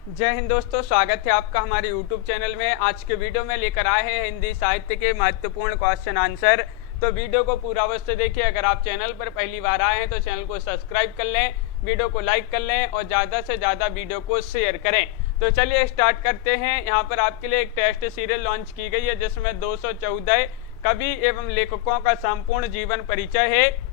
जय हिंद दोस्तों, स्वागत है आपका हमारे YouTube चैनल में। आज के वीडियो में लेकर आए हैं हिंदी साहित्य के महत्वपूर्ण क्वेश्चन आंसर। तो वीडियो को पूरा अवश्य देखिए। अगर आप चैनल पर पहली बार आए हैं तो चैनल को सब्सक्राइब कर लें, वीडियो को लाइक कर लें और ज़्यादा से ज़्यादा वीडियो को शेयर करें। तो चलिए स्टार्ट करते हैं। यहाँ पर आपके लिए एक टेस्ट सीरीज लॉन्च की गई है जिसमें 214 कवि एवं लेखकों का संपूर्ण जीवन परिचय है।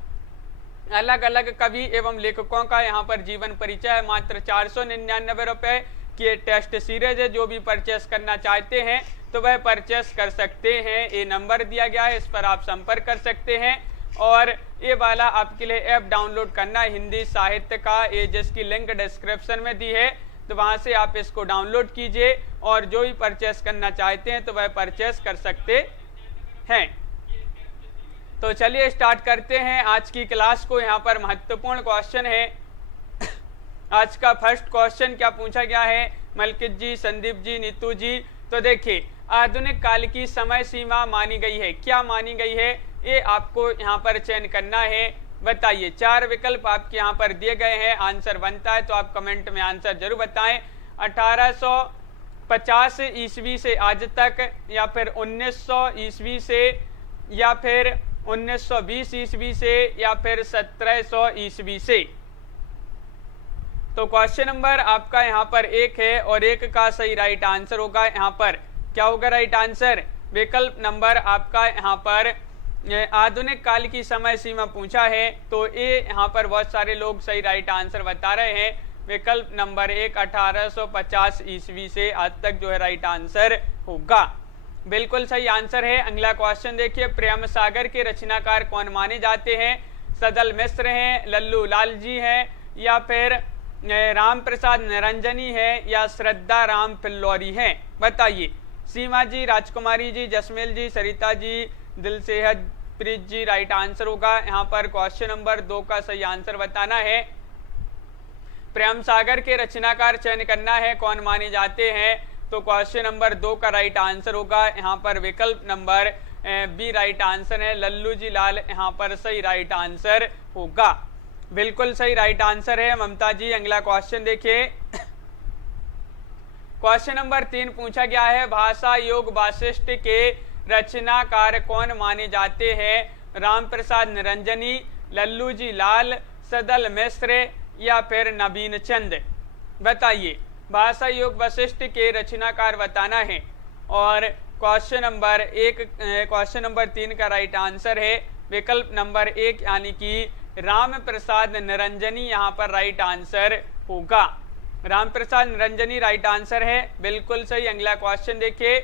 अलग अलग कवि एवं लेखकों का यहाँ पर जीवन परिचय है। मात्र 499 रुपये की ये टेस्ट सीरीज है। जो भी परचेस करना चाहते हैं तो वह परचेस कर सकते हैं। ये नंबर दिया गया है, इस पर आप संपर्क कर सकते हैं। और ये वाला आपके लिए ऐप डाउनलोड करना है हिंदी साहित्य का, ये जिसकी लिंक डिस्क्रिप्शन में दी है, तो वहाँ से आप इसको डाउनलोड कीजिए और जो भी परचेस करना चाहते हैं तो वह परचेस कर सकते हैं। तो चलिए स्टार्ट करते हैं आज की क्लास को। यहाँ पर महत्वपूर्ण क्वेश्चन है। आज का फर्स्ट क्वेश्चन क्या पूछा गया है? मलकित जी, संदीप जी, नीतू जी। तो देखिए, आधुनिक काल की समय सीमा मानी गई है। क्या मानी गई है ये आपको यहाँ पर चयन करना है। बताइए, 4 विकल्प आपके यहाँ पर दिए गए हैं। आंसर बनता है तो आप कमेंट में आंसर जरूर बताएं। 1850 ईस्वी से आज तक, या फिर 1900 ईस्वी से, या फिर 1920 ईस्वी से, या फिर 1700 ईस्वी से। तो क्वेश्चन नंबर आपका यहाँ पर 1 है और 1 का सही राइट आंसर होगा। यहाँ पर क्या होगा राइट आंसर? विकल्प नंबर आपका यहाँ पर आधुनिक काल की समय सीमा पूछा है, तो ये यहाँ पर बहुत सारे लोग सही राइट आंसर बता रहे हैं। विकल्प नंबर 1 1850 ईस्वी से आज तक जो है राइट आंसर होगा। बिल्कुल सही आंसर है। अगला क्वेश्चन देखिए, प्रेम सागर के रचनाकार कौन माने जाते हैं? सदल मिश्र हैं, लल्लू लाल जी हैं, या फिर राम प्रसाद निरंजनी है, या श्रद्धा राम फिल्लौरी हैं। बताइए। सीमा जी, राजकुमारी जी, जसमेल जी, सरिता जी, दिलसेहद प्रीत जी। राइट आंसर होगा यहाँ पर क्वेश्चन नंबर 2 का सही आंसर बताना है। प्रेम सागर के रचनाकार चयन करना है, कौन माने जाते हैं? तो क्वेश्चन नंबर 2 का राइट आंसर होगा यहाँ पर विकल्प नंबर बी राइट आंसर है। लल्लू जी लाल यहाँ पर सही राइट आंसर होगा। बिल्कुल सही राइट आंसर है। ममता जी, अगला क्वेश्चन देखिए। क्वेश्चन नंबर 3 पूछा गया है, भाषा योग वाशिष्ठ के रचनाकार कौन माने जाते हैं? राम प्रसाद निरंजनी, लल्लू जी लाल, सदल मिश्र, या फिर नवीन चंद। बताइए। भाषा योग वशिष्ठ के रचनाकार बताना है। और क्वेश्चन नंबर 3 का राइट आंसर है विकल्प नंबर 1 यानी कि राम प्रसाद निरंजनी यहाँ पर राइट आंसर होगा। राम प्रसाद निरंजनी राइट आंसर है। बिल्कुल सही। अगला क्वेश्चन देखिए।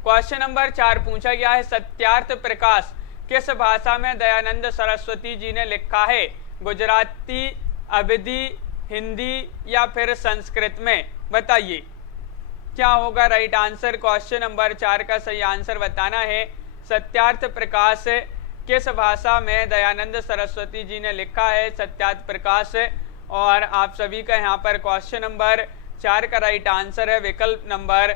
क्वेश्चन नंबर 4 पूछा गया है, सत्यार्थ प्रकाश किस भाषा में दयानंद सरस्वती जी ने लिखा है? गुजराती, अवधी, हिंदी, या फिर संस्कृत में। बताइए क्या होगा राइट आंसर। क्वेश्चन नंबर 4 का सही आंसर बताना है। सत्यार्थ प्रकाश किस भाषा में दयानंद सरस्वती जी ने लिखा है? सत्यार्थ प्रकाश। और आप सभी का यहाँ पर क्वेश्चन नंबर 4 का राइट आंसर है विकल्प नंबर,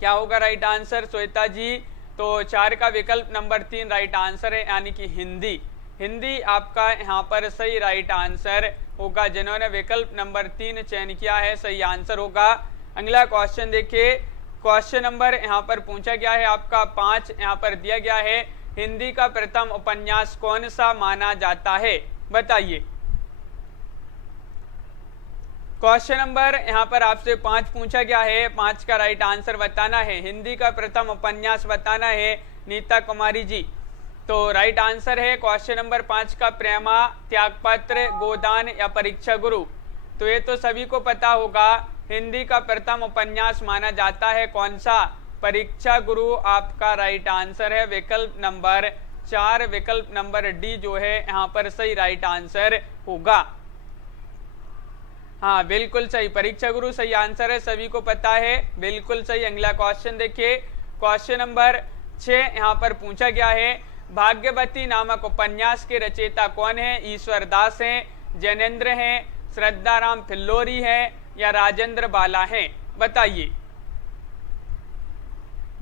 क्या होगा राइट आंसर श्वेता जी? तो 4 का विकल्प नंबर 3 राइट आंसर है, यानी कि हिंदी। हिंदी आपका यहाँ पर सही राइट आंसर होगा। जिन्होंने विकल्प नंबर 3 चयन किया है सही आंसर होगा। अगला क्वेश्चन देखिए। क्वेश्चन नंबर यहाँ पर पूछा गया है आपका 5, यहाँ पर दिया गया है, हिंदी का प्रथम उपन्यास कौन सा माना जाता है? बताइए। क्वेश्चन नंबर यहाँ पर आपसे 5 पूछा गया है, 5 का राइट आंसर बताना है। हिंदी का प्रथम उपन्यास बताना है नीता कुमारी जी। तो राइट आंसर है क्वेश्चन नंबर 5 का प्रेमा, त्यागपत्र, गोदान, या परीक्षा गुरु। तो ये तो सभी को पता होगा। हिंदी का प्रथम उपन्यास माना जाता है कौन सा? परीक्षा गुरु आपका राइट आंसर है। विकल्प नंबर 4 विकल्प नंबर डी जो है यहाँ पर सही राइट आंसर होगा। हाँ बिल्कुल सही, परीक्षा गुरु सही आंसर है, सभी को पता है। बिल्कुल सही। अगला क्वेश्चन देखिए। क्वेश्चन नंबर 6 यहाँ पर पूछा गया है, भाग्यवती नामक उपन्यास के रचयिता कौन है? ईश्वर दास हैं, जैनेन्द्र हैं, श्रद्धा राम फिल्लौरी हैं, या राजेंद्र बाला हैं। बताइए।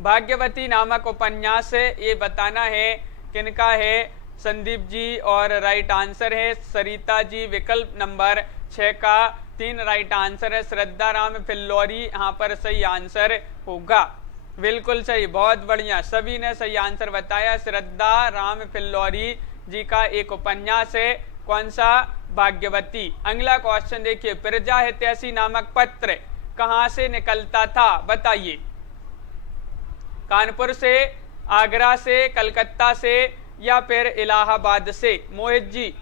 भाग्यवती नामक उपन्यास ये बताना है किनका है? संदीप जी, और राइट आंसर है सरिता जी। विकल्प नंबर 6 का 3 राइट आंसर है। श्रद्धा राम फिल्लौरी यहाँ पर सही आंसर होगा। बिल्कुल सही, बहुत बढ़िया, सभी ने सही आंसर बताया। श्रद्धा राम फिल्लौरी जी का एक उपन्यास है, कौन सा? भाग्यवती। अगला क्वेश्चन देखिए, प्रजा हितैषी नामक पत्र कहां से निकलता था? बताइए। कानपुर से, आगरा से, कलकत्ता से या फिर इलाहाबाद से? मोहित जी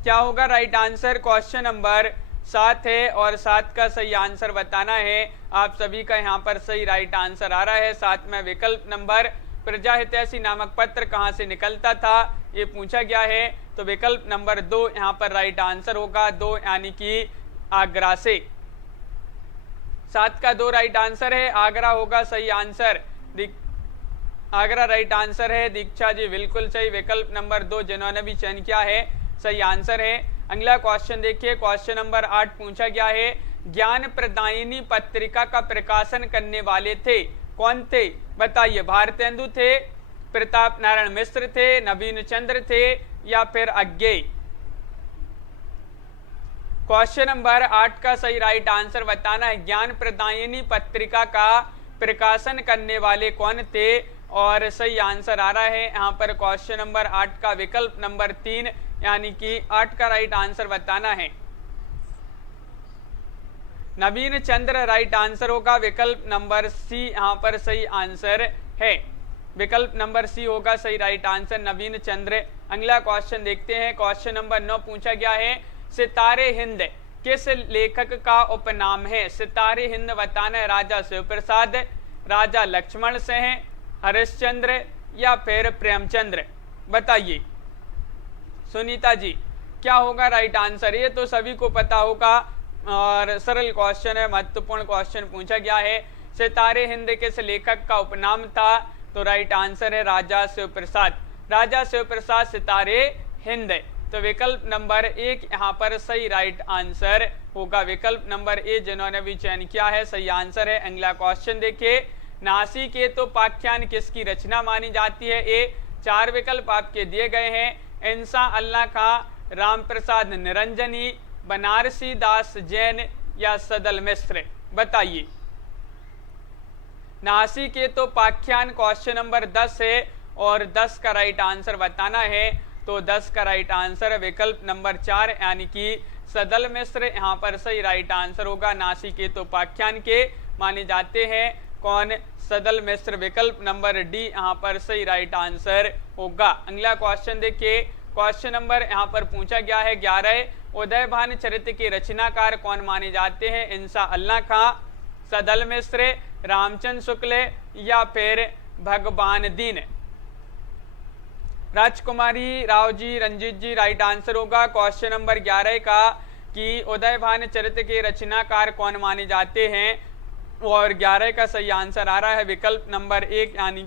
क्या होगा राइट आंसर? क्वेश्चन नंबर 7 है और 7 का सही आंसर बताना है। आप सभी का यहाँ पर सही राइट आंसर आ रहा है। 7 में विकल्प नंबर प्रजा हितैषी नामक पत्र कहां से निकलता था ये पूछा गया है, तो विकल्प नंबर 2 यहाँ पर राइट आंसर होगा। 2 यानी कि आगरा से। 7 का 2 राइट आंसर है, आगरा होगा सही आंसर। आगरा राइट आंसर है। दीक्षा जी बिल्कुल सही, विकल्प नंबर 2 जिन्होंने भी चयन किया है सही आंसर है। अगला क्वेश्चन देखिए, क्वेश्चन नंबर 8 पूछा गया है, ज्ञान प्रदायिनी पत्रिका का प्रकाशन करने वाले थे, कौन थे? बताइए। भारतेंदु थे, प्रताप नारायण मिश्र थे, नवीन चंद्र थे या फिर अज्ञेय? क्वेश्चन नंबर 8 का सही राइट आंसर बताना है। ज्ञान प्रदायिनी पत्रिका का प्रकाशन करने वाले कौन थे? और सही आंसर आ रहा है यहाँ पर क्वेश्चन नंबर 8 का विकल्प नंबर 3 यानी कि 8 का राइट आंसर बताना है। नवीन चंद्र राइट आंसर होगा। विकल्प नंबर सी यहाँ पर सही आंसर है। विकल्प नंबर सी होगा सही राइट आंसर, नवीन चंद्र। अगला क्वेश्चन देखते हैं, क्वेश्चन नंबर 9 पूछा गया है, सितारे हिंद किस लेखक का उपनाम है? सितारे हिंद बताना है। राजा शिवप्रसाद, राजा लक्ष्मण सिंह, हरिश्चंद्र या फिर प्रेमचंद्र? बताइए। सुनीता जी क्या होगा राइट आंसर? ये तो सभी को पता होगा और सरल क्वेश्चन है, महत्वपूर्ण क्वेश्चन पूछा गया है। सितारे हिंद किस लेखक का उपनाम था? तो राइट आंसर है राजा शिवप्रसाद। राजा शिवप्रसाद सितारे हिंद, तो विकल्प नंबर 1 यहाँ पर सही राइट आंसर होगा। विकल्प नंबर ए जिन्होंने भी चयन किया है सही आंसर है। अगला क्वेश्चन देखिए, नासिकेतोपाख्यान किसकी रचना मानी जाती है? ए 4 विकल्प आपके दिए गए हैं, इंसा अल्लाह खां, राम प्रसाद निरंजनी, बनारसी दास जैन या सदल मिश्र? बताइए। नासिकेतोपाख्यान क्वेश्चन नंबर 10 है और 10 का राइट आंसर बताना है, तो 10 का राइट आंसर विकल्प नंबर 4 यानी कि सदल मिश्र यहाँ पर सही राइट आंसर होगा। नासिकेतोपाख्यान के माने जाते हैं कौन? सदल मिश्र। विकल्प नंबर डी यहाँ पर सही राइट आंसर होगा। अगला क्वेश्चन देखिए, क्वेश्चन नंबर यहाँ पर पूछा गया है 11, उदयभान चरित्र के रचनाकार कौन माने जाते हैं? इंसा अल्लाह खां, सदल मिश्र, रामचंद्र शुक्ल या फिर भगवान दीन? राजकुमारी राव जी, रंजीत जी राइट आंसर होगा क्वेश्चन नंबर 11 का कि उदयभान चरित्र के रचनाकार कौन माने जाते हैं, और 11 का सही आंसर आ रहा है विकल्प नंबर 1 यानी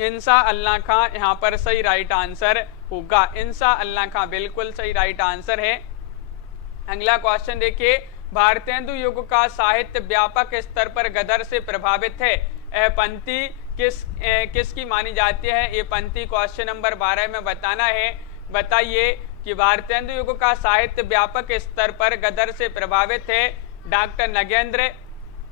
इंसा अल्लाह खां यहाँ पर सही राइट आंसर होगा। इंसा अल्लाह खां बिल्कुल सही राइट आंसर है। अगला क्वेश्चन देखिए, भारतेंदु युग का साहित्य व्यापक स्तर पर गदर से प्रभावित है, यह पंक्ति किसकी मानी जाती है? ये पंक्ति क्वेश्चन नंबर 12 में बताना है। बताइए कि भारतेंदु युग का साहित्य व्यापक स्तर पर गदर से प्रभावित है। डॉक्टर नगेंद्र,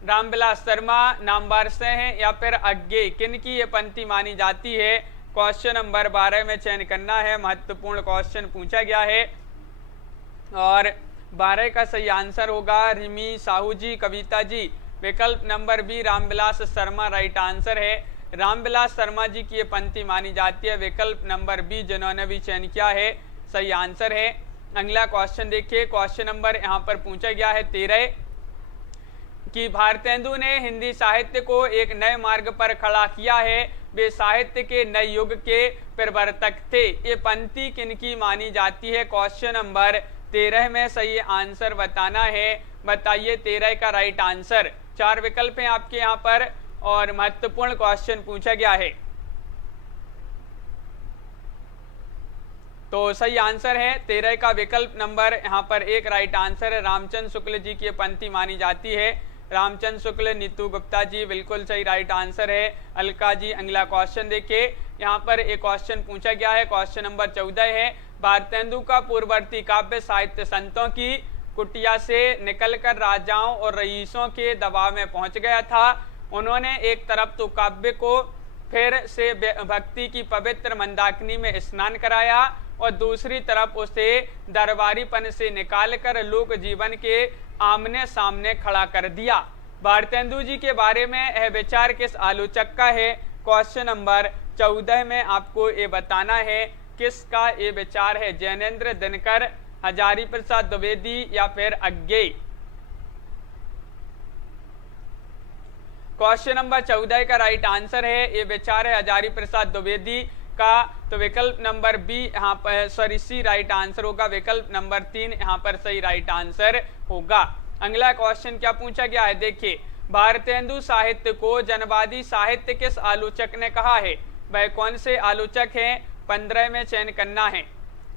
रामविलास शर्मा, नामवर सिंह या फिर अज्ञेय? किनकी ये पंक्ति मानी जाती है? क्वेश्चन नंबर 12 में चयन करना है, महत्वपूर्ण क्वेश्चन पूछा गया है। और 12 का सही आंसर होगा रिमी साहू जी, कविता जी। विकल्प नंबर B Ramvilas Sharma right answer है। रामविलास शर्मा जी की ये पंक्ति मानी जाती है। विकल्प नंबर बी जिन्होंने भी चयन किया है सही आंसर है। अगला क्वेश्चन देखिए, क्वेश्चन नंबर यहाँ पर पूछा गया है 13 कि भारतेंदु ने हिंदी साहित्य को एक नए मार्ग पर खड़ा किया है, वे साहित्य के नए युग के प्रवर्तक थे, ये पंक्ति किनकी मानी जाती है? क्वेश्चन नंबर 13 में सही आंसर बताना है। बताइए 13 का राइट आंसर। 4 विकल्प हैं आपके यहाँ पर और महत्वपूर्ण क्वेश्चन पूछा गया है, तो सही आंसर है 13 का विकल्प नंबर यहाँ पर 1 राइट आंसर है। रामचंद्र शुक्ल जी की पंक्ति मानी जाती है। रामचंद्र शुक्ल, नीतू गुप्ता जी बिल्कुल सही राइट आंसर है। अलका जी, अगला क्वेश्चन देखिए, यहाँ पर एक क्वेश्चन पूछा गया है, क्वेश्चन नंबर 14 है, भारतेंदु का पूर्ववर्ती काव्य साहित्य संतों की कुटिया से निकलकर राजाओं और रईसों के दबाव में पहुंच गया था। उन्होंने एक तरफ तो काव्य को फिर से भक्ति की पवित्र मंदाकिनी में स्नान कराया और दूसरी तरफ उसे दरबारीपन से निकालकर लोक जीवन के आमने सामने खड़ा कर दिया। भारतेंदु जी के बारे में यह विचार किस आलोचक का है? क्वेश्चन नंबर 14 में आपको ये बताना है किसका ये विचार है, जैनेन्द्र दिनकर, हजारी प्रसाद द्विवेदी या फिर अज्ञेय। क्वेश्चन नंबर 14 का राइट आंसर है, ये विचार है हजारी प्रसाद द्विवेदी का, तो विकल्प नंबर बी यहाँ पर सॉरी सी राइट आंसर होगा। विकल्प नंबर 3 यहाँ पर सही राइट आंसर होगा। अगला क्वेश्चन क्या पूछा गया है, देखिए, भारतेंदु साहित्य को जनवादी साहित्य किस आलोचक ने कहा है? वह कौन से आलोचक हैं? 15 में चयन करना है।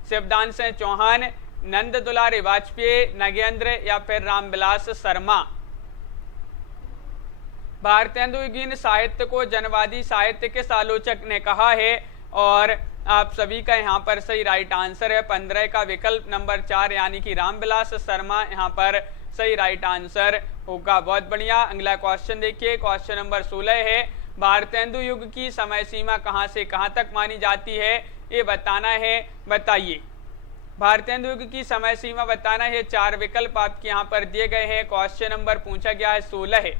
शिवदान सिंह चौहान, नंद दुलारे वाजपेयी, नगेंद्र या फिर रामविलास शर्मा। भारतेंदु साहित्य को जनवादी साहित्य किस आलोचक ने कहा है? और आप सभी का यहाँ पर सही राइट आंसर है 15 का विकल्प नंबर 4 यानी कि रामविलास शर्मा यहाँ पर सही राइट आंसर होगा। बहुत बढ़िया। अगला क्वेश्चन देखिए, क्वेश्चन नंबर 16 है, भारतेंदु युग की समय सीमा कहां से कहां तक मानी जाती है? ये बताना है, बताइए। भारतेंदु युग की समय सीमा बताना है। 4 विकल्प आपके यहाँ पर दिए गए हैं। क्वेश्चन नंबर पूछा गया है 16 है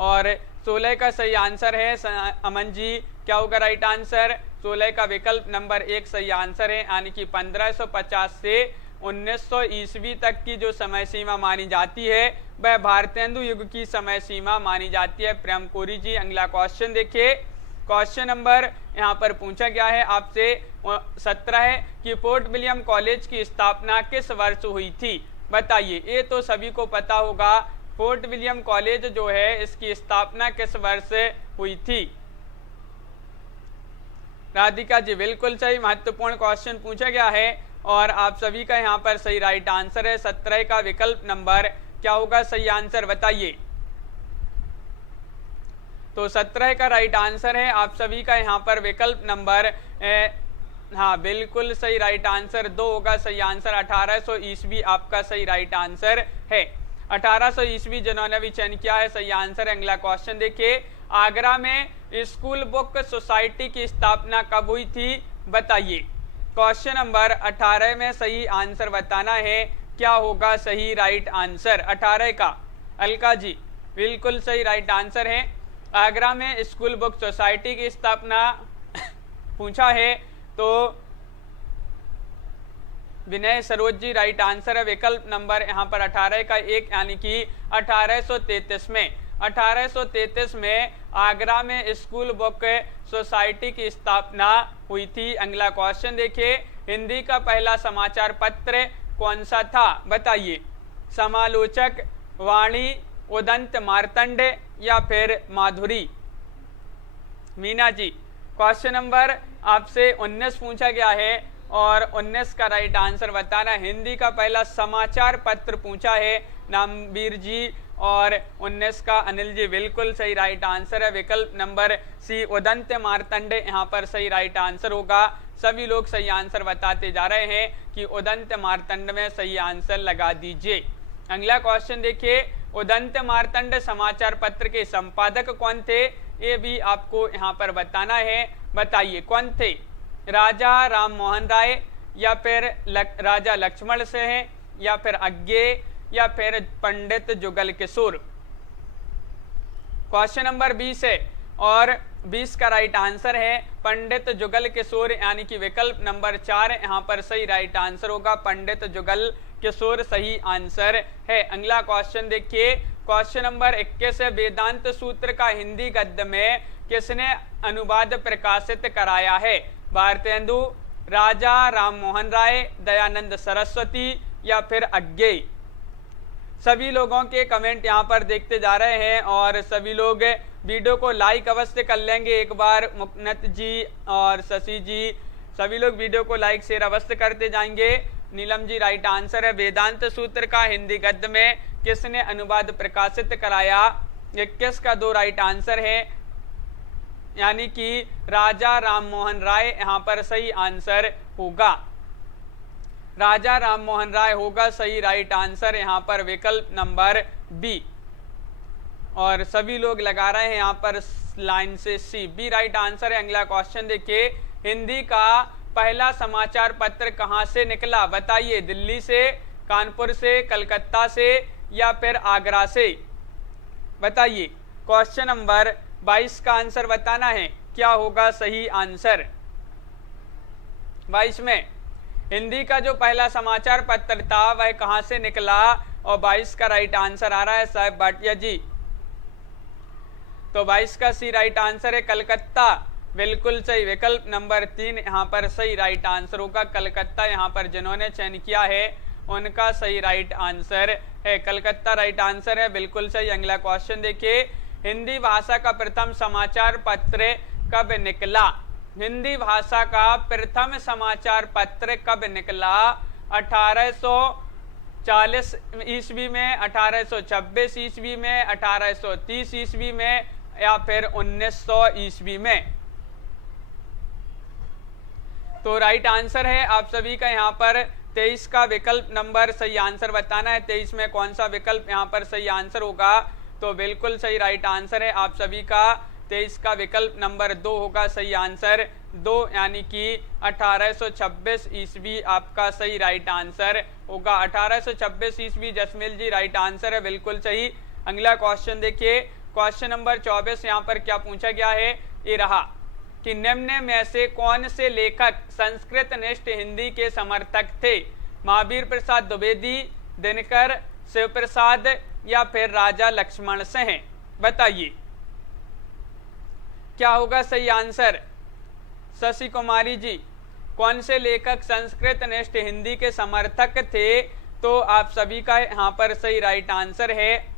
और 16 का सही आंसर है अमन जी, क्या होगा राइट आंसर? 16 का विकल्प नंबर 1 सही आंसर है, यानी कि 1550 से 1900 ईस्वी तक की जो समय सीमा मानी जाती है वह भारतेंदु युग की समय सीमा मानी जाती है। प्रेम कोरी जी, अगला क्वेश्चन देखिए। क्वेश्चन नंबर यहाँ पर पूछा गया है आपसे 17 है कि फोर्ट विलियम कॉलेज की स्थापना किस वर्ष हुई थी? बताइए। ये तो सभी को पता होगा, फोर्ट विलियम कॉलेज जो है इसकी स्थापना किस वर्ष हुई थी? राधिका जी बिल्कुल सही, महत्वपूर्ण क्वेश्चन पूछा गया है और आप सभी का यहाँ पर सही राइट आंसर है 17 का विकल्प नंबर क्या होगा सही आंसर? बताइए। तो 17 का राइट आंसर है आप सभी का यहाँ पर विकल्प नंबर हाँ बिल्कुल सही राइट आंसर 2 होगा सही आंसर। 1800 ईस्वी आपका सही राइट आंसर है। 1800 ईस्वी जिन्होंने भी चयन किया है सही आंसर। अगला क्वेश्चन देखिए, आगरा में स्कूल बुक सोसाइटी की स्थापना कब हुई थी? बताइए। क्वेश्चन नंबर 18 में सही आंसर बताना है, क्या होगा सही राइट आंसर 18 का? अलका जी बिल्कुल सही राइट आंसर है। आगरा में स्कूल बुक सोसाइटी की स्थापना पूछा है तो विनय सरोज जी राइट आंसर है। विकल्प नंबर यहाँ पर 18 का 1 यानी कि 1833 में। 1833 में आगरा में स्कूल बुक सोसाइटी की स्थापना हुई थी। अगला क्वेश्चन देखिए, हिंदी का पहला समाचार पत्र कौन सा था? बताइए। समालोचक, वाणी, उदंत मार्तंड या फिर माधुरी? मीना जी, क्वेश्चन नंबर आपसे 19 पूछा गया है और 19 का राइट आंसर बताना। हिंदी का पहला समाचार पत्र पूछा है नामवीर जी और 19 का अनिल जी बिल्कुल सही राइट आंसर है। विकल्प नंबर सी उदंत मार्तंड यहाँ पर सही राइट आंसर होगा। सभी लोग सही आंसर बताते जा रहे हैं कि उदंत मार्तंड में सही आंसर लगा दीजिए। अगला क्वेश्चन देखिए, उदंत मार्तंड समाचार पत्र के संपादक कौन थे? ये भी आपको यहाँ पर बताना है। बताइए कौन थे? राजा राम मोहन राय या फिर राजा लक्ष्मण सिंह या फिर अज्ञेय या फिर पंडित जुगल किशोर? क्वेश्चन नंबर 20 है और 20 का राइट आंसर है पंडित जुगल किशोर यानी कि विकल्प नंबर 4 यहाँ पर सही राइट आंसर होगा। पंडित जुगल किशोर सही आंसर है। अगला क्वेश्चन देखिए, क्वेश्चन नंबर 21 है, वेदांत सूत्र का हिंदी गद्य में किसने अनुवाद प्रकाशित कराया है? भारतेंदु, राजा राम मोहन राय, दयानंद सरस्वती या फिर अज्ञेय? सभी लोगों के कमेंट यहाँ पर देखते जा रहे हैं और सभी लोग वीडियो को लाइक अवश्य कर लेंगे एक बार। मुकनत जी और शशि जी सभी लोग वीडियो को लाइक शेयर अवश्य करते जाएंगे। नीलम जी राइट आंसर है, वेदांत सूत्र का हिंदी गद्य में किसने अनुवाद प्रकाशित कराया? 21 का 2 राइट आंसर है। यानी कि राजा राममोहन राय यहाँ पर सही आंसर होगा। राजा राममोहन राय होगा सही राइट आंसर यहाँ पर विकल्प नंबर बी। और सभी लोग लगा रहे हैं यहाँ पर लाइन से सी, बी राइट आंसर है। अगला क्वेश्चन देखिए, हिंदी का पहला समाचार पत्र कहाँ से निकला? बताइए, दिल्ली से, कानपुर से, कलकत्ता से या फिर आगरा से? बताइए। क्वेश्चन नंबर 22 का आंसर बताना है, क्या होगा सही आंसर? 22 में हिंदी का जो पहला समाचार पत्र था वह कहां से निकला? और 22 का राइट आंसर आ रहा है साहब भाटिया जी। तो 22 का सी राइट आंसर है कलकत्ता, बिल्कुल सही। विकल्प नंबर 3 यहाँ पर सही राइट आंसर होगा। कलकत्ता यहाँ पर जिन्होंने चयन किया है उनका सही राइट आंसर है, कलकत्ता राइट आंसर है, बिल्कुल सही। अगला क्वेश्चन देखिए, हिंदी भाषा का प्रथम समाचार पत्र कब निकला? हिंदी भाषा का प्रथम समाचार पत्र कब निकला? 1840 ईस्वी में, 1826 ईस्वी में, 1830 ईस्वी में या फिर 1900 ईस्वी में? तो राइट आंसर है आप सभी का यहाँ पर 23 का विकल्प नंबर सही आंसर बताना है। 23 में कौन सा विकल्प यहाँ पर सही आंसर होगा? तो बिल्कुल सही राइट आंसर है आप सभी का 23 का विकल्प नंबर 2 होगा सही आंसर 2, यानी कि 1826 ईस्वी आपका सही राइट आंसर होगा। 1826 ईस्वी जसमील जी राइट आंसर है, बिल्कुल सही। अगला क्वेश्चन देखिए, क्वेश्चन नंबर 24 यहाँ पर क्या पूछा गया है? ये रहा कि निम्न में से कौन से लेखक संस्कृत निष्ठ हिंदी के समर्थक थे? महावीर प्रसाद द्विवेदी, दिनकर, शिव प्रसाद या फिर राजा लक्ष्मण सिंह? बताइए क्या होगा सही आंसर? शशि कुमारी जी, कौन से लेखक संस्कृत निष्ठ हिंदी के समर्थक थे? तो आप सभी का यहाँ पर सही राइट आंसर है,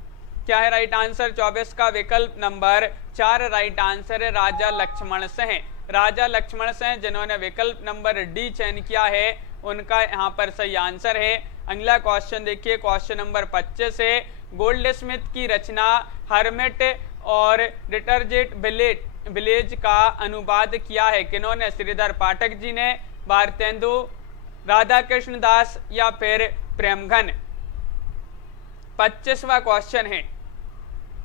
क्या है राइट आंसर? 24 का विकल्प नंबर 4 राइट आंसर है, राजा लक्ष्मण सिंह। राजा लक्ष्मण सिंह जिन्होंने विकल्प नंबर डी चयन किया है उनका यहाँ पर सही आंसर है। अगला क्वेश्चन देखिए, क्वेश्चन नंबर 25 है, गोल्ड स्मिथ की रचना हर्मिट और डिटर्जेंट विलेज का अनुवाद किया है किन्होंने? श्रीधर पाठक जी ने, भारतेंदु, राधा कृष्ण दास या फिर प्रेमघन? 25वां क्वेश्चन है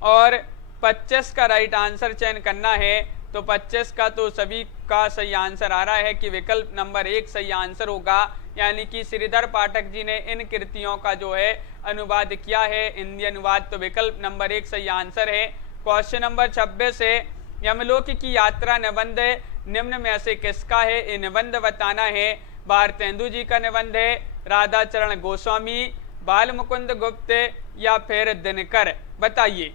और 25 का राइट आंसर चयन करना है। तो 25 का तो सभी का सही आंसर आ रहा है कि विकल्प नंबर 1 सही आंसर होगा, यानी कि श्रीधर पाठक जी ने इन कृतियों का जो है अनुवाद किया है, हिंदी अनुवाद। तो विकल्प नंबर 1 सही आंसर है। क्वेश्चन नंबर 26 है, यमलोक की यात्रा निबंध निम्न में से किसका है? ये निबंध बताना है। भारतेंदु जी का निबंध है, राधाचरण गोस्वामी, बाल मुकुंद गुप्त या फिर दिनकर? बताइए।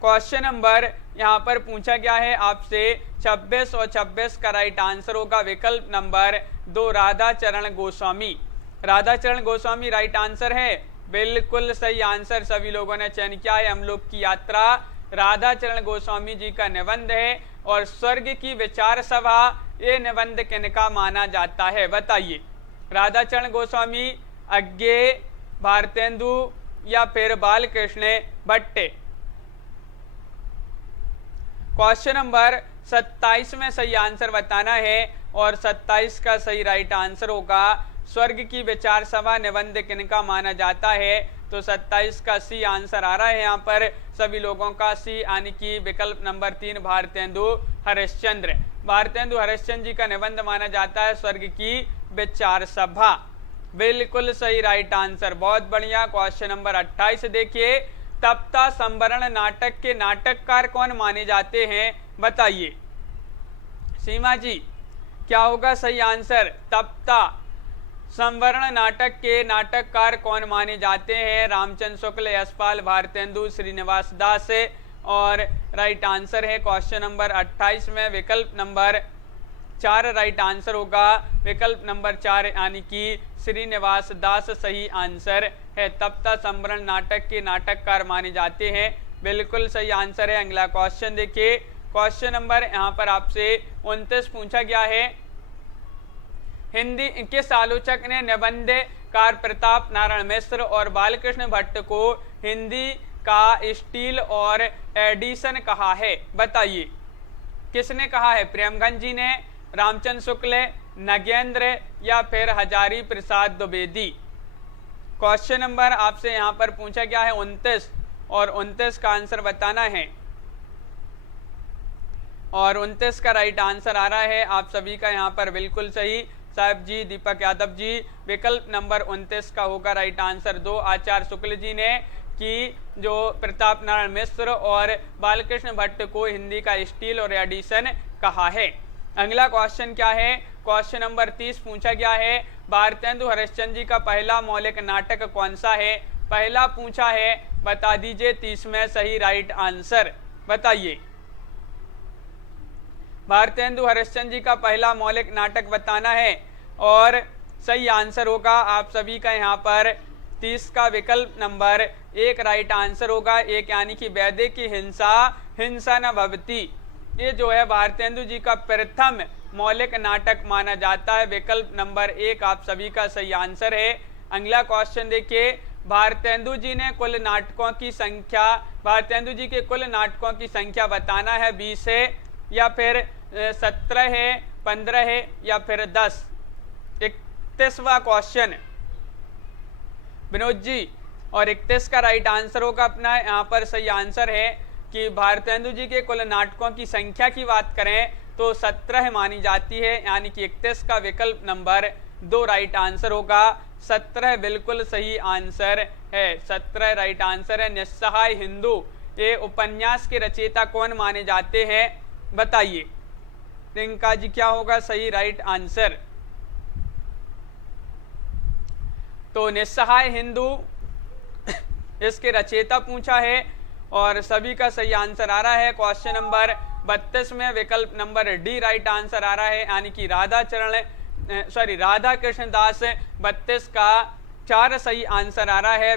क्वेश्चन नंबर यहाँ पर पूछा गया है आपसे 26 और 26 का राइट आंसर होगा विकल्प number 2 Radhacharan Goswami. Radhacharan Goswami right answer है, बिल्कुल सही आंसर सभी लोगों ने चयन किया है। हम लोग की यात्रा राधाचरण गोस्वामी जी का निबंध है। और स्वर्ग की विचार सभा ये निबंध किनका माना जाता है? बताइए। राधाचरण गोस्वामी, अज्ञेय, भारतेंदु या फिर बालकृष्ण भट्ट? क्वेश्चन नंबर 27 में सही आंसर बताना है और 27 का सही राइट आंसर होगा स्वर्ग की विचार सभा निबंध किनका माना जाता है? तो 27 का सी आंसर आ रहा है यहाँ पर सभी लोगों का सी, यानी कि विकल्प नंबर 3 भारतेंदु हरिश्चंद्र। भारतेंदु हरिश्चंद्र जी का निबंध माना जाता है स्वर्ग की विचार सभा, बिल्कुल सही राइट आंसर, बहुत बढ़िया। क्वेश्चन नंबर 28 देखिए, तप्ता संवरण नाटक के नाटककार कौन माने जाते हैं? बताइए। सीमा जी क्या होगा सही आंसर? तप्ता संवरण नाटक के नाटककार कौन माने जाते हैं? रामचंद्र शुक्ल, यशपाल, भारतेंदु, श्रीनिवास दास? और राइट आंसर है क्वेश्चन नंबर 28 में विकल्प नंबर 4 राइट आंसर होगा, विकल्प नंबर 4 यानी कि श्रीनिवास दास सही आंसर है। तप्ता संवरण नाटक के नाटककार माने जाते हैं, बिल्कुल सही आंसर है। अगला क्वेश्चन देखिए, क्वेश्चन नंबर यहाँ पर आपसे 29 पूछा गया है, हिंदी किस आलोचक ने निबंधकार प्रताप नारायण मिश्र और बालकृष्ण भट्ट को हिंदी का स्टील और एडिशन कहा है? बताइए किसने कहा है? प्रेमगंज जी ने, रामचंद्र शुक्ल, नगेंद्र या फिर हजारी प्रसाद द्विवेदी। क्वेश्चन नंबर आपसे यहाँ पर पूछा गया है 29 और 29 का आंसर बताना है और 29 का राइट आंसर आ रहा है आप सभी का यहाँ पर बिल्कुल सही। साहब जी, दीपक यादव जी, विकल्प नंबर 29 का होगा राइट आंसर 2। आचार्य शुक्ल जी ने कि जो प्रताप नारायण मिश्र और बालकृष्ण भट्ट को हिंदी का स्टील और एडिशन कहा है। अगला क्वेश्चन क्या है? क्वेश्चन नंबर 30 पूछा गया है भारतेंदु हरिश्चंद्र जी का पहला मौलिक नाटक कौन सा है? पहला पूछा है, बता दीजिए 30 में सही राइट आंसर बताइए। भारतेंदु हरिश्चंद्र जी का पहला मौलिक नाटक बताना है और सही आंसर होगा आप सभी का यहाँ पर 30 का विकल्प नंबर 1 राइट आंसर होगा। एक यानी कि वैदे की हिंसा हिंसा न भवती, ये जो है भारतेंदु जी का प्रथम मौलिक नाटक माना जाता है। विकल्प नंबर 1 आप सभी का सही आंसर है। अगला क्वेश्चन देखिए, भारतेंदु जी ने कुल नाटकों की संख्या, भारतेंदु जी के कुल नाटकों की संख्या बताना है। 20 है या फिर 17 है, 15 है या फिर 10। 31वां क्वेश्चन विनोद जी, और 31 का राइट आंसर होगा अपना यहाँ पर सही आंसर है कि भारतेंदु जी के कुल नाटकों की संख्या की बात करें तो 17 मानी जाती है, यानी कि 31 का विकल्प नंबर 2 राइट आंसर होगा। 17 बिल्कुल सही आंसर है, 17 राइट आंसर है। निस्सहाय हिंदू ये उपन्यास के रचयिता कौन माने जाते हैं? बताइए प्रियंका जी, क्या होगा सही राइट आंसर? तो निस्सहाय हिंदू इसके रचयिता पूछा है और सभी का सही आंसर आ रहा है। क्वेश्चन नंबर 32 में विकल्प नंबर डी राइट आंसर आ रहा है, यानी कि राधा कृष्ण दास। 32 का 4 सही आंसर आ रहा है।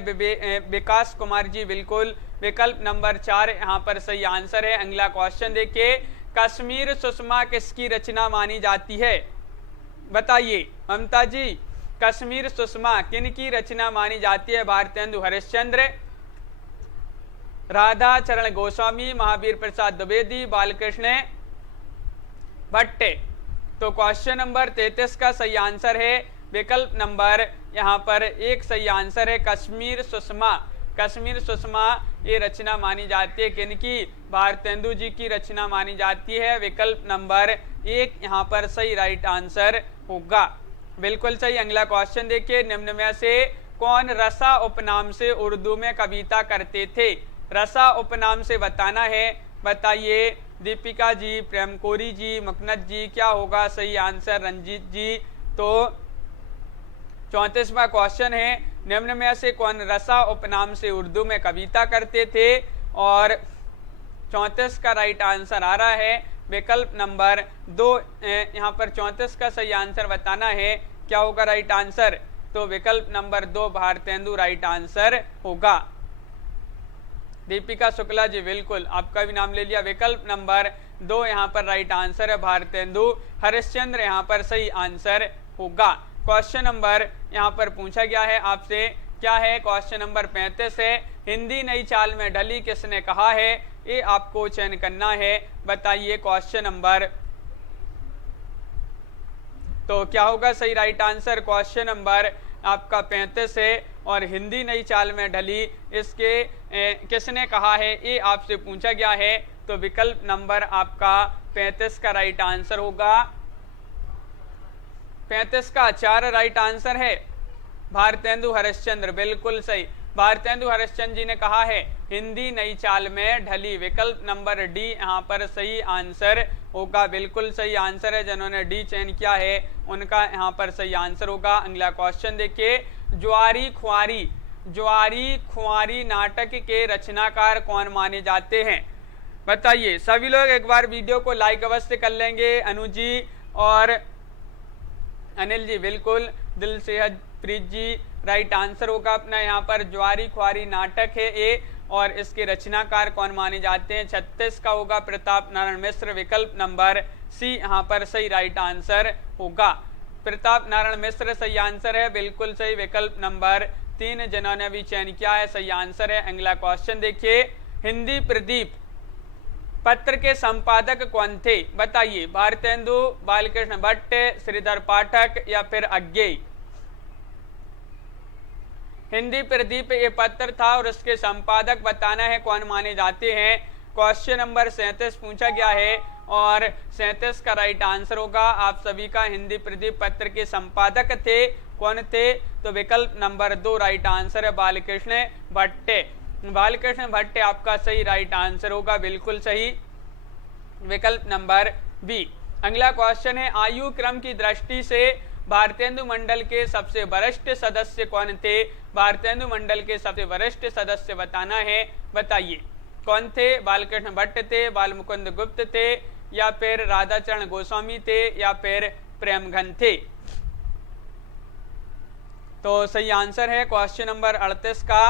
विकास कुमार जी बिल्कुल विकल्प नंबर 4 यहाँ पर सही आंसर है। अगला क्वेश्चन देखिए, कश्मीर सुषमा किसकी रचना मानी जाती है? बताइए ममता जी, कश्मीर सुषमा किन की रचना मानी जाती है? भारतेंदु हरिश्चंद्र, राधा चरण गोस्वामी, महावीर प्रसाद द्विवेदी, बालकृष्ण भट्ट। तो क्वेश्चन नंबर 33 का सही आंसर है विकल्प नंबर यहाँ पर 1 सही आंसर है, कश्मीर सुषमा। कश्मीर सुषमा ये रचना मानी जाती है किनकी? भारतेंदु जी की रचना मानी जाती है। विकल्प नंबर 1 यहाँ पर सही राइट आंसर होगा, बिल्कुल सही। अगला क्वेश्चन देखिए, निम्न में से कौन रसा उपनाम से उर्दू में कविता करते थे? रसा उपनाम से बताना है, बताइए दीपिका जी, प्रेमकोरी जी, मकनत जी, क्या होगा सही आंसर? रंजीत जी। तो 34वां क्वेश्चन है, निम्न में से कौन रसा उपनाम से उर्दू में कविता करते थे? और 34 का राइट आंसर आ रहा है विकल्प नंबर 2। यहाँ पर 34 का सही आंसर बताना है, क्या होगा राइट आंसर? तो विकल्प नंबर 2 भारतेंदु राइट आंसर होगा। दीपिका शुक्ला जी बिल्कुल, आपका भी नाम ले लिया। विकल्प नंबर 2 यहाँ पर राइट आंसर है, भारतेंदु हरिश्चंद्र यहाँ पर सही आंसर होगा। क्वेश्चन नंबर यहाँ पर पूछा गया है आपसे, क्या है? क्वेश्चन नंबर 35 है, हिंदी नई चाल में ढली किसने कहा है? ये आपको चयन करना है, बताइए क्वेश्चन नंबर। तो क्या होगा सही राइट आंसर? क्वेश्चन नंबर आपका 35 है और हिंदी नई चाल में ढली इसके किसने कहा है, ये आपसे पूछा गया है। तो विकल्प नंबर आपका 35 का राइट आंसर होगा। 35 का 4 राइट आंसर है, भारतेंदु हरिश्चंद्र, बिल्कुल सही। भारतेंदु हरिश्चंद्र जी ने कहा है हिंदी नई चाल में ढली। विकल्प नंबर डी यहाँ पर सही आंसर होगा, बिल्कुल सही आंसर है। जिन्होंने डी चयन किया है उनका यहाँ पर सही आंसर होगा। अगला क्वेश्चन देखिए, ज्वारी खुआरी नाटक के रचनाकार कौन माने जाते हैं? बताइए सभी लोग एक बार वीडियो को लाइक अवश्य कर लेंगे। अनु जी और अनिल जी बिल्कुल, दिल सेहत प्रीत जी राइट आंसर होगा अपना यहाँ पर। ज्वारी खुआरी नाटक है ये और इसके रचनाकार कौन माने जाते हैं? 36 का होगा प्रताप नारायण मिश्र। विकल्प नंबर सी यहाँ पर सही राइट आंसर होगा, प्रताप नारायण मिश्र सही आंसर है, बिल्कुल सही। विकल्प नंबर 3 जिन्होंने भी चयन किया है, सही आंसर है। अगला क्वेश्चन देखिए, हिंदी प्रदीप पत्र के संपादक कौन थे? बताइए, भारतेंदु, बालकृष्ण भट्ट, श्रीधर पाठक या फिर अज्ञेय। हिंदी प्रदीप ये पत्र था और उसके संपादक बताना है कौन माने जाते हैं। क्वेश्चन नंबर 37 पूछा गया है और 37 का राइट आंसर होगा आप सभी का, हिंदी प्रदीप पत्र के संपादक थे, कौन थे? तो विकल्प नंबर 2 राइट आंसर है, बालकृष्ण भट्ट। बालकृष्ण भट्ट आपका सही राइट आंसर होगा, बिल्कुल सही, विकल्प नंबर बी। अगला क्वेश्चन है, आयु क्रम की दृष्टि से भारतेंदु मंडल के सबसे वरिष्ठ सदस्य कौन थे? भारतेंदु मंडल के सबसे वरिष्ठ सदस्य बताना है, बताइए कौन थे? बालकृष्ण भट्ट थे, बालमुकुंद गुप्त थे या फिर राधाचरण गोस्वामी थे या फिर प्रेमघन थे। तो सही आंसर है क्वेश्चन नंबर 38 का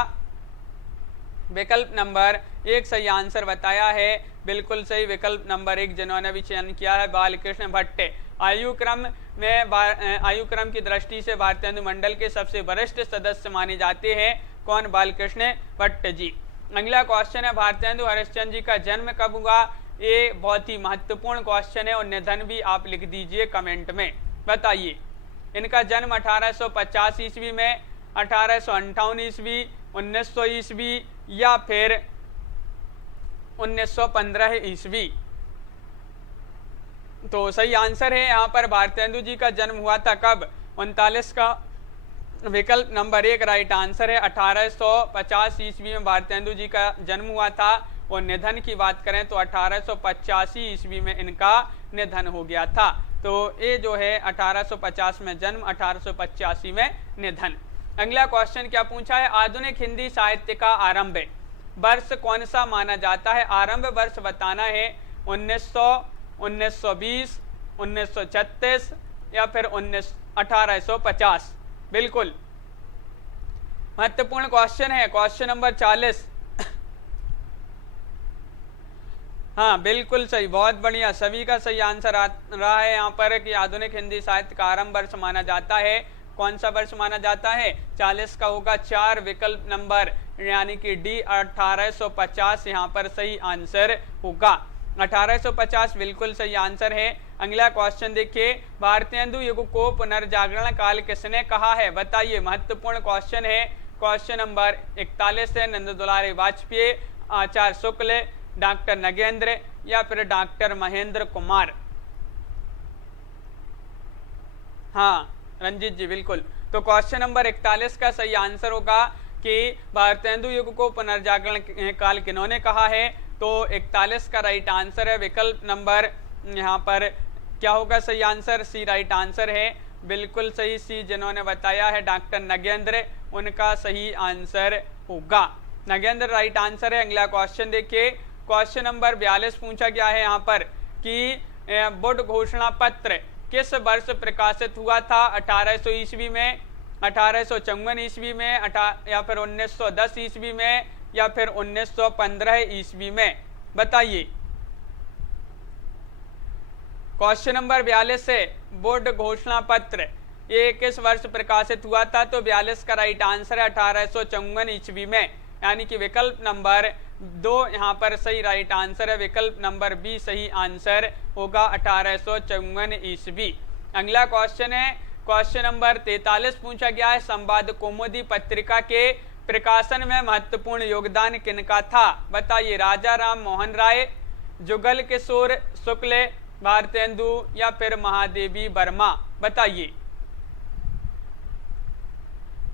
विकल्प नंबर 1 सही आंसर बताया है, बिल्कुल सही, विकल्प नंबर 1 जिन्होंने भी चयन किया है, बालकृष्ण भट्ट। आयु क्रम की दृष्टि से भारतेंदु मंडल के सबसे वरिष्ठ सदस्य माने जाते हैं, कौन? बालकृष्ण भट्ट जी। अगला क्वेश्चन है, भारतेंदु हरिश्चंद्र जी का जन्म कब हुआ? ये बहुत ही महत्वपूर्ण क्वेश्चन है और निधन भी आप लिख दीजिए कमेंट में, बताइए इनका जन्म 1850 ईस्वी में, 1858 ईस्वी, 1900 ईस्वी या फिर 1915 ईस्वी। तो सही आंसर है यहाँ पर भारतेंदु जी का जन्म हुआ था कब? 39 का विकल्प नंबर 1 राइट आंसर है, 1850 ईस्वी में भारतेंदु जी का जन्म हुआ था और निधन की बात करें तो 1885 ईस्वी में इनका निधन हो गया था। तो ये जो है 1850 में जन्म, 1885 में निधन। अगला क्वेश्चन क्या पूछा है, आधुनिक हिंदी साहित्य का आरंभ वर्ष कौन सा माना जाता है? आरंभ वर्ष बताना है, 1900, 1920, 1936 या फिर 1850। बिल्कुल महत्वपूर्ण क्वेश्चन है, क्वेश्चन नंबर 40। हाँ बिल्कुल सही, बहुत बढ़िया, सभी का सही आंसर आ रहा है यहाँ पर कि आधुनिक हिंदी साहित्य का आरंभ वर्ष माना जाता है। कौन सा वर्ष माना जाता है? 40 का होगा 4, विकल्प नंबर यानी कि डी 1850 यहाँ पर सही आंसर होगा। 1850 बिल्कुल सही आंसर है। अगला क्वेश्चन देखिए, भारतेंदु युग को पुनर्जागरण काल किसने कहा है? बताइए, महत्वपूर्ण क्वेश्चन है। क्वेश्चन नंबर 41 है, नंद दुलारी वाजपेयी, आचार्य शुक्ल, डॉक्टर नगेंद्र या फिर डॉक्टर महेंद्र कुमार। हाँ रंजीत जी बिल्कुल, तो क्वेश्चन नंबर 41 का सही आंसर होगा कि भारतेंदु युग को पुनर्जागरण काल किन्होंने कहा है? तो 41 का राइट आंसर है, विकल्प नंबर यहाँ पर क्या होगा सही आंसर? सी राइट आंसर है, बिल्कुल सही, सी जिन्होंने बताया है डॉक्टर नगेंद्र, उनका सही आंसर होगा। नगेंद्र राइट आंसर है। अगला क्वेश्चन देखिए, क्वेश्चन नंबर 42 पूछा गया है यहाँ पर कि वुड घोषणा पत्र किस वर्ष प्रकाशित हुआ था? 1800 ईस्वी में, 1854 ईस्वी में, या फिर 1910 ईस्वी में या फिर 1915 ईस्वी में, बताइए। क्वेश्चन नंबर 42 है, वुड घोषणा पत्र ये किस वर्ष प्रकाशित हुआ था? तो 42 का राइट आंसर है 1854 ईस्वी में, यानी कि विकल्प नंबर 2 यहाँ पर सही राइट आंसर है, विकल्प नंबर बी सही आंसर होगा 1854 ईस्वी। अगला क्वेश्चन है, क्वेश्चन नंबर 43 पूछा गया है, संवाद कौमुदी पत्रिका के प्रकाशन में महत्वपूर्ण योगदान किनका था? बताइए, राजा राम मोहन राय, जुगल किशोर शुक्ल, भारतेंदु या फिर महादेवी वर्मा, बताइए।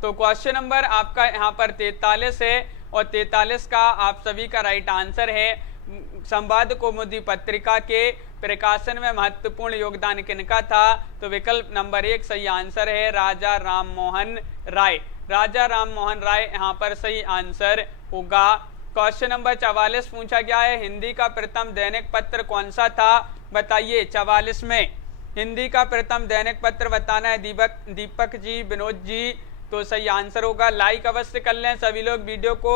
तो क्वेश्चन नंबर आपका यहाँ पर 43 है और 43 का आप सभी का राइट आंसर है। संवाद कौमुदी पत्रिका के प्रकाशन में महत्वपूर्ण योगदान किनका था? तो विकल्प नंबर 1 सही आंसर है, राजा राम मोहन राय। राजा राम मोहन राय यहाँ पर सही आंसर होगा। क्वेश्चन नंबर 44 पूछा गया है, हिंदी का प्रथम दैनिक पत्र कौन सा था? बताइए। 44 में हिंदी का प्रथम दैनिक पत्र बताना है, दीपक जी, विनोद जी, तो सही आंसर होगा। लाइक अवश्य कर लें सभी लोग वीडियो को।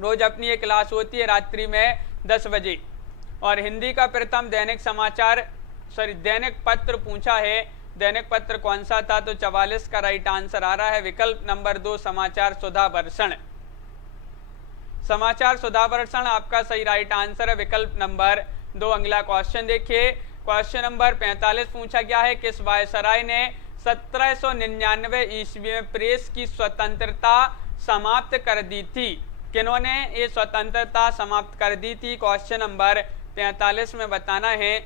रोज अपनी एक क्लास होती है रात्रि में 10 बजे। और हिंदी का प्रथम दैनिक पत्र पूछा है दैनिक पत्र कौन सा था? तो 44 का राइट आंसर आ रहा है विकल्प नंबर 2 समाचार सुधा वर्षण। समाचार सुधा वर्षण आपका सही राइट आंसर है विकल्प नंबर 2। अगला क्वेश्चन देखिए, क्वेश्चन नंबर 45 पूछा गया है, किस वायसराय ने 1799 ईस्वी में प्रेस की स्वतंत्रता समाप्त कर दी थी? किन्होंने ये स्वतंत्रता समाप्त कर दी थी? क्वेश्चन नंबर 45 में बताना है।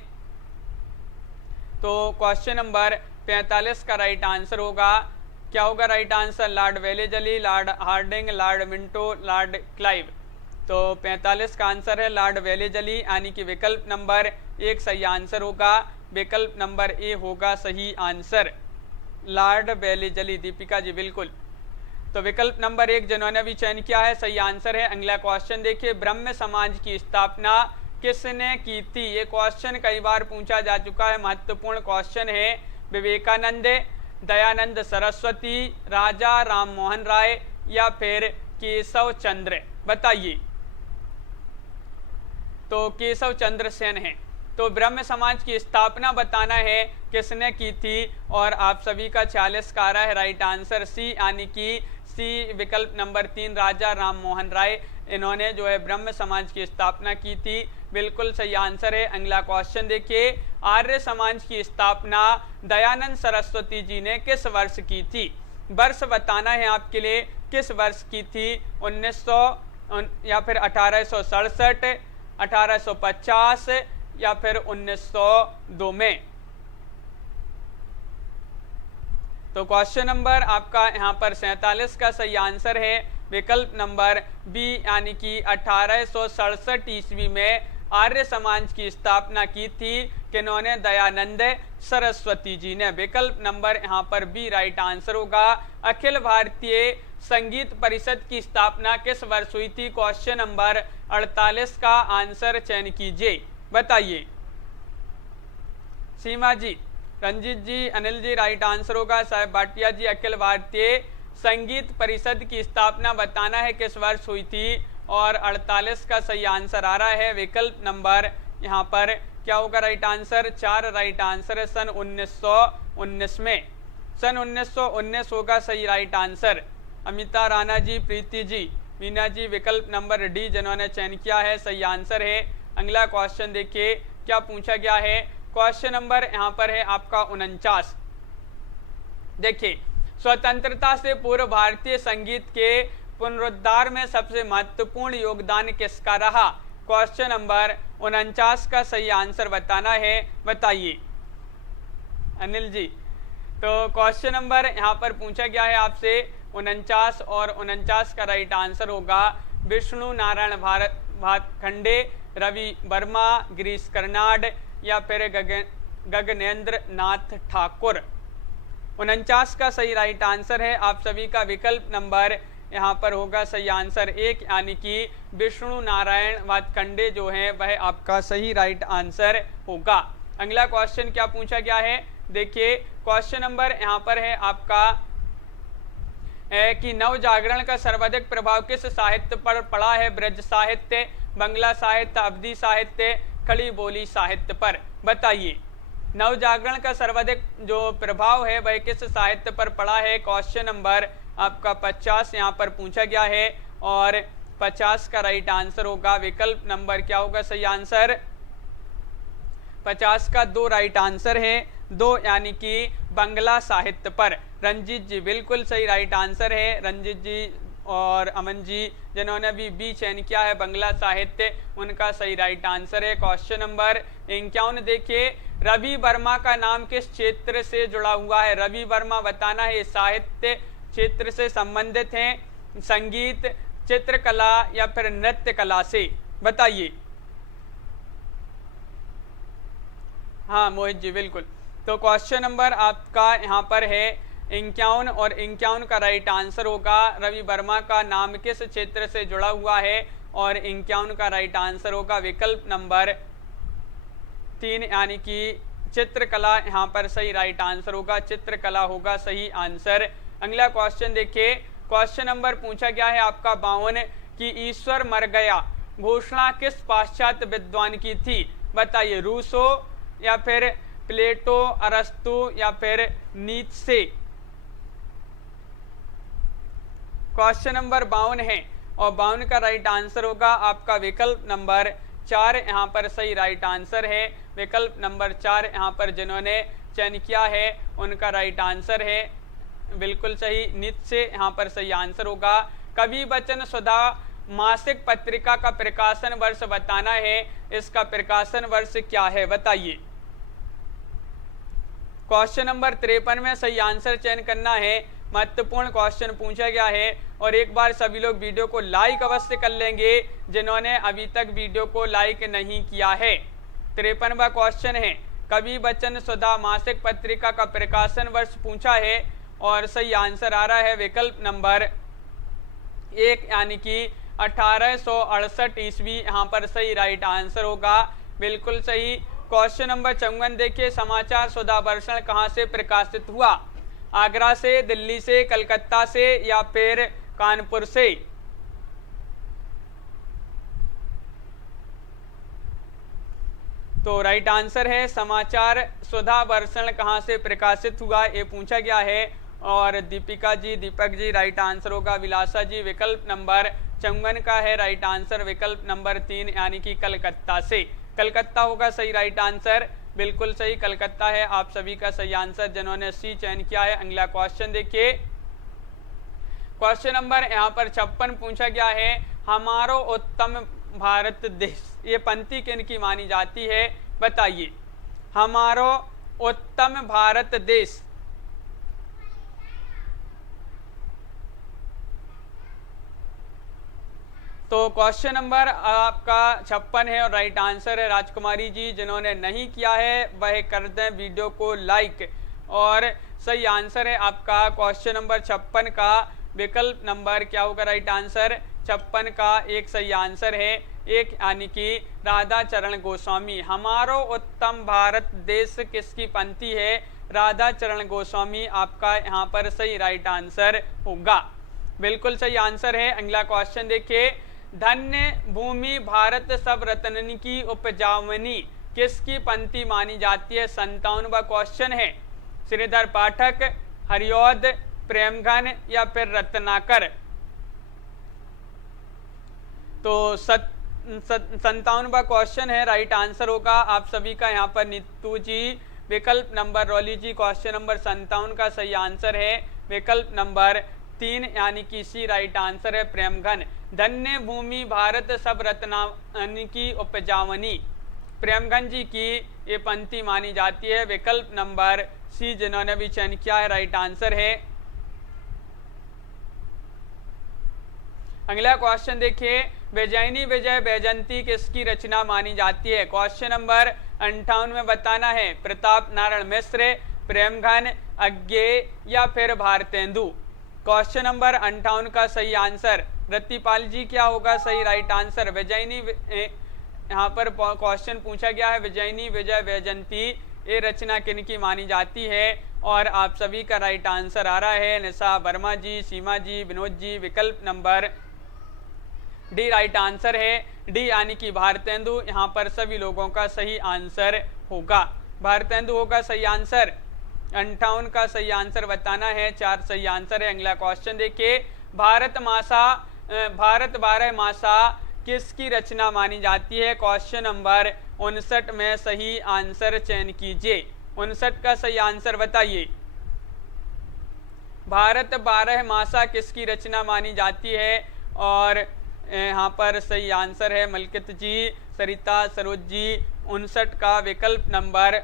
तो क्वेश्चन नंबर 45 का राइट आंसर होगा, क्या होगा right answer? Lord Wellesley, lord Hardinge, lord Minto, lord Clive. तो 45 का आंसर है लॉर्ड वेलेजली, यानी कि विकल्प नंबर 1 सही आंसर होगा। विकल्प नंबर ए होगा सही answer, lord Wellesley. Deepika ji बिल्कुल। तो विकल्प नंबर 1 जिन्होंने भी चयन किया है सही आंसर है। अगला क्वेश्चन देखिए, ब्रह्म समाज की स्थापना किसने की थी? ये क्वेश्चन कई बार पूछा जा चुका है, महत्वपूर्ण क्वेश्चन है। विवेकानंद, दयानंद सरस्वती, राजा राम मोहन राय या फिर केशव चंद्र? बताइए। तो केशव चंद्र सेन है। तो ब्रह्म समाज की स्थापना बताना है किसने की थी, और आप सभी का 46 का आ रहा है राइट आंसर सी, यानी कि सी विकल्प नंबर 3 राजा राम मोहन राय, इन्होंने जो है ब्रह्म समाज की स्थापना की थी। बिल्कुल सही आंसर है। अगला क्वेश्चन देखिए, आर्य समाज की स्थापना दयानंद सरस्वती जी ने किस वर्ष की थी? वर्ष बताना है आपके लिए, किस वर्ष की थी? 1900 या फिर 1867, 1850 या फिर 1902 में? तो क्वेश्चन नंबर आपका यहाँ पर 47 का सही आंसर है विकल्प नंबर बी, यानी कि 1867 ईस्वी में आर्य समाज की स्थापना की थी। किन्होंने? दयानंद सरस्वती जी ने। विकल्प नंबर यहाँ पर बी राइट आंसर होगा। अखिल भारतीय संगीत परिषद की स्थापना किस वर्ष हुई थी? क्वेश्चन नंबर 48 का आंसर चयन कीजिए, बताइए। सीमा जी, रंजीत जी, अनिल जी राइट आंसर होगा। साहेब भाटिया जी, अखिल भारतीय संगीत परिषद की स्थापना बताना है किस वर्ष हुई थी, और 48 का सही आंसर आ रहा है विकल्प नंबर यहाँ पर क्या होगा राइट आंसर? 4 राइट आंसर है सन 1919 में। सन 1919 होगा सही राइट आंसर। अमिता राणा जी, प्रीति जी, मीना जी, विकल्प नंबर डी जिन्होंने चयन किया है सही आंसर है। अगला क्वेश्चन देखिए क्या पूछा गया है। क्वेश्चन नंबर यहाँ पर है आपका 49। देखिए, स्वतंत्रता से पूर्व भारतीय संगीत के पुनरुद्धार में सबसे महत्वपूर्ण योगदान किसका रहा? क्वेश्चन नंबर 49 का सही आंसर बताना है, बताइए। अनिल जी, तो क्वेश्चन नंबर यहाँ पर पूछा गया है आपसे 49, और 49 का राइट आंसर होगा विष्णु नारायण भातखंडे, रवि वर्मा, गिरीश कर्नाड या फिर गगनेंद्र नाथ ठाकुर। 49 का सही राइट आंसर है आप सभी का विकल्प नंबर यहाँ पर होगा सही आंसर 1, यानी कि विष्णु नारायण भातखंडे जो है वह आपका सही राइट आंसर होगा। अगला क्वेश्चन क्या पूछा गया है, देखिए क्वेश्चन नंबर यहाँ पर है आपका कि नव जागरण का सर्वाधिक प्रभाव किस साहित्य पर पड़ा है? ब्रज साहित्य, बंगला साहित्य, अवधी साहित्य, खड़ी बोली साहित्य पर? बताइए। नव जागरण का सर्वाधिक जो प्रभाव है वह किस साहित्य पर पड़ा है? क्वेश्चन नंबर आपका 50 यहाँ पर पूछा गया है, और 50 का राइट आंसर होगा विकल्प नंबर क्या होगा सही आंसर? 50 का 2 राइट आंसर है, 2 यानी कि बंगला साहित्य पर। रंजीत जी बिल्कुल सही राइट आंसर है। रंजीत जी और अमन जी जिन्होंने भी बी चयन किया है बंगला साहित्य, उनका सही राइट आंसर है। क्वेश्चन नंबर 51 देखिए, रवि वर्मा का नाम किस क्षेत्र से जुड़ा हुआ है? रवि वर्मा बताना है, साहित्य क्षेत्र से संबंधित हैं, संगीत, चित्रकला या फिर नृत्य कला से? बताइए। हाँ मोहित जी बिल्कुल। तो क्वेश्चन नंबर आपका यहाँ पर है 51, और 51 का राइट आंसर होगा रवि वर्मा का नाम किस क्षेत्र से जुड़ा हुआ है, और 51 का राइट आंसर होगा विकल्प नंबर 3, यानी कि चित्रकला यहाँ पर सही राइट आंसर होगा, चित्रकला होगा सही आंसर। अगला क्वेश्चन देखिए, क्वेश्चन नंबर पूछा गया है आपका 52 कि ईश्वर मर गया घोषणा किस पाश्चात्य विद्वान की थी? बताइए। रूसो या फिर प्लेटो, अरस्तु या फिर नीत्शे। क्वेश्चन नंबर 52 है और 52 का राइट आंसर होगा आपका विकल्प नंबर 4। यहाँ पर सही राइट आंसर है विकल्प नंबर 4। यहाँ पर जिन्होंने चयन किया है उनका राइट आंसर है बिल्कुल सही, नीत्शे यहाँ पर सही आंसर होगा। कवि वचन सुधा मासिक पत्रिका का प्रकाशन वर्ष बताना है, इसका प्रकाशन वर्ष क्या है बताइए। क्वेश्चन नंबर 53 में सही आंसर चयन करना है। महत्वपूर्ण क्वेश्चन पूछा गया है और एक बार सभी लोग वीडियो को लाइक अवश्य कर लेंगे जिन्होंने अभी तक वीडियो को लाइक नहीं किया है। 53वां क्वेश्चन है, कवि वचन सुधा मासिक पत्रिका का प्रकाशन वर्ष पूछा है और सही आंसर आ रहा है विकल्प नंबर 1 यानी कि 1868 ईस्वी यहाँ पर सही राइट आंसर होगा बिल्कुल सही। क्वेश्चन नंबर 54 देखिए, समाचार सुधा वर्षण कहाँ से प्रकाशित हुआ? आगरा से, दिल्ली से, कलकत्ता से या फिर कानपुर से? तो राइट आंसर है समाचार सुधा वर्षण कहाँ से प्रकाशित हुआ, ये पूछा गया है। और दीपिका जी, दीपक जी राइट आंसर होगा। विलासा जी विकल्प नंबर 54 का है राइट आंसर विकल्प नंबर 3 यानी कि कलकत्ता से। कलकत्ता होगा सही राइट आंसर बिल्कुल सही, कलकत्ता है आप सभी का सही आंसर जिन्होंने सी चयन किया है। अगला क्वेश्चन देखिए, क्वेश्चन नंबर यहाँ पर 56 पूछा गया है, हमारो उत्तम भारत देश, ये पंक्ति किनकी मानी जाती है बताइए। हमारो उत्तम भारत देश, तो क्वेश्चन नंबर आपका 56 है और राइट आंसर है। राजकुमारी जी जिन्होंने नहीं किया है वह कर दें वीडियो को लाइक। और सही आंसर है आपका क्वेश्चन नंबर 56 का विकल्प नंबर क्या होगा राइट आंसर 56 का एक सही आंसर है 1 यानी कि राधा चरण गोस्वामी। हमारो उत्तम भारत देश किसकी पंक्ति है? राधा चरण गोस्वामी आपका यहाँ पर सही राइट आंसर होगा बिल्कुल सही आंसर है। अगला क्वेश्चन देखिए, धन्य भूमि भारत सब रत्न की उपजावनी किसकी पंक्ति मानी जाती है? 57वां क्वेश्चन है। श्रीधर पाठक, हरिऔध, प्रेमघन या फिर रत्नाकर? तो 57वां क्वेश्चन है राइट आंसर होगा आप सभी का यहाँ पर नीतू जी विकल्प नंबर, रौली जी क्वेश्चन नंबर 57 का सही आंसर है विकल्प नंबर 3 यानी कि सी राइट आंसर है प्रेमघन। धन्य भूमि भारत सब रत्न की उपजावनी प्रेमघन जी की ये पंक्ति मानी जाती है विकल्प नंबर सी जिन्होंने भी चयन किया है राइट आंसर है। अगला क्वेश्चन देखिए, विजयिनी विजय वैजयंती किसकी रचना मानी जाती है? क्वेश्चन नंबर 58 में बताना है। प्रताप नारायण मिश्र, प्रेमघन, अज्ञेय या फिर भारतेंदु? क्वेश्चन नंबर 58 का सही आंसर रतिपाल जी क्या होगा सही राइट आंसर? विजयिनी, यहाँ पर क्वेश्चन पूछा गया है विजयिनी विजय वैजयंती ये रचना किनकी मानी जाती है? और आप सभी का राइट आंसर आ रहा है निशा वर्मा जी, सीमा जी, विनोद जी विकल्प नंबर डी राइट आंसर है डी यानी कि भारतेंदु। यहाँ पर सभी लोगों का सही आंसर होगा भारतेंदु होगा सही आंसर। 58 का सही आंसर बताना है, 4 सही आंसर है। अगला क्वेश्चन देखिए, भारत 12 मासा किसकी रचना मानी जाती है? क्वेश्चन नंबर 59 में सही आंसर चयन कीजिए। 59 का सही आंसर बताइए। भारत 12 मासा किसकी रचना मानी जाती है? और यहाँ पर सही आंसर है मलकित जी, सरिता, सरोज जी। 59 का विकल्प नंबर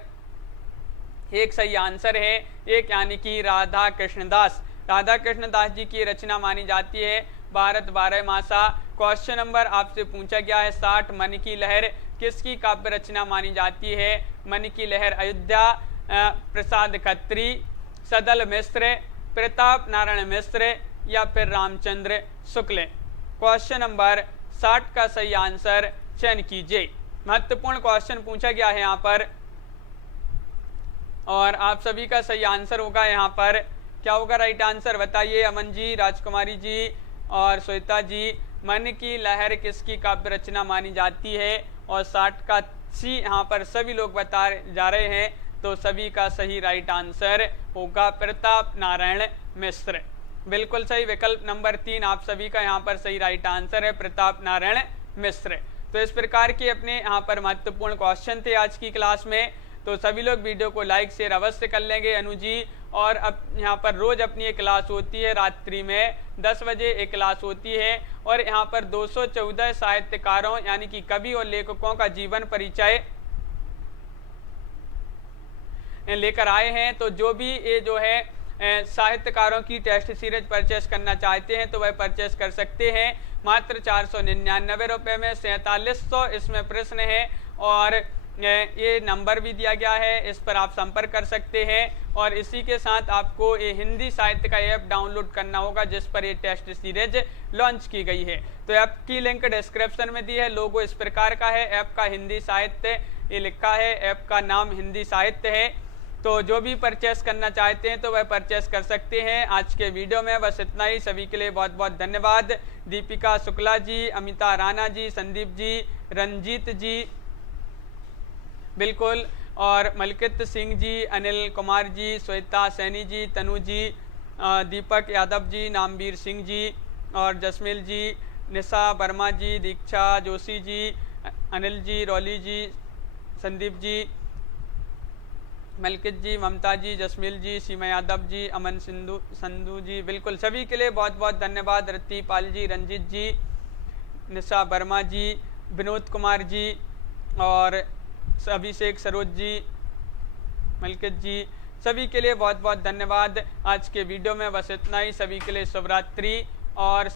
1 सही आंसर है 1 यानी कि राधा कृष्णदास। राधा कृष्णदास जी की रचना मानी जाती है भारत 12 मासा। क्वेश्चन नंबर आपसे पूछा गया है 60 मन की लहर किसकी काव्य रचना मानी जाती है? मन की लहर अयोध्या, प्रसाद खत्री, सदल मिश्र, प्रताप नारायण मिश्र या फिर रामचंद्र शुक्ल? क्वेश्चन नंबर 60 का सही आंसर चयन कीजिए। महत्वपूर्ण क्वेश्चन पूछा गया है यहाँ पर और आप सभी का सही आंसर होगा यहाँ पर क्या होगा राइट आंसर बताइए। अमन जी, राजकुमारी जी और श्वेता जी, मन की लहर किसकी काव्य रचना मानी जाती है? और 60 का सी यहाँ पर सभी लोग बता जा रहे हैं। तो सभी का सही राइट आंसर होगा प्रताप नारायण मिश्र। बिल्कुल सही, विकल्प नंबर 3 आप सभी का यहाँ पर सही राइट आंसर है, प्रताप नारायण मिश्र। तो इस प्रकार के अपने यहाँ पर महत्वपूर्ण क्वेश्चन थे आज की क्लास में। तो सभी लोग वीडियो को लाइक शेयर अवश्य कर लेंगे अनुजी। और अब यहाँ पर रोज अपनी एक क्लास होती है, रात्रि में 10 बजे एक क्लास होती है। और यहाँ पर 214 साहित्यकारों यानी कि कवि और लेखकों का जीवन परिचय लेकर आए हैं। तो जो भी ये जो है साहित्यकारों की टेस्ट सीरीज परचेस करना चाहते हैं तो वह परचेस कर सकते हैं मात्र 499 रुपये में। 4700 इसमें प्रश्न है और ये नंबर भी दिया गया है, इस पर आप संपर्क कर सकते हैं। और इसी के साथ आपको ये हिंदी साहित्य का ऐप डाउनलोड करना होगा जिस पर ये टेस्ट सीरीज लॉन्च की गई है। तो ऐप की लिंक डिस्क्रिप्शन में दी है। लोगो इस प्रकार का है, ऐप का हिंदी साहित्य ये लिखा है, ऐप का नाम हिंदी साहित्य है। तो जो भी परचेस करना चाहते हैं तो वह परचेस कर सकते हैं। आज के वीडियो में बस इतना ही। सभी के लिए बहुत बहुत धन्यवाद। दीपिका शुक्ला जी, अमिता राणा जी, संदीप जी, रंजीत जी बिल्कुल, और मलकित सिंह जी, अनिल कुमार जी, श्वेता सैनी जी, तनु जी, दीपक यादव जी, नामवीर सिंह जी और जसमील जी, निशा वर्मा जी, दीक्षा जोशी जी, अनिल जी, रौली जी, संदीप जी, मलकित जी, ममता जी, जसमील जी, सीमा यादव जी, अमन संधू जी बिल्कुल, सभी के लिए बहुत बहुत धन्यवाद। रत्ती पाल जी, रंजीत जी, निशा वर्मा जी, विनोद कुमार जी और अभिषेक सरोज जी, मलकित जी, सभी के लिए बहुत बहुत धन्यवाद। आज के वीडियो में बस इतना ही। सभी के लिए शुभ रात्रि और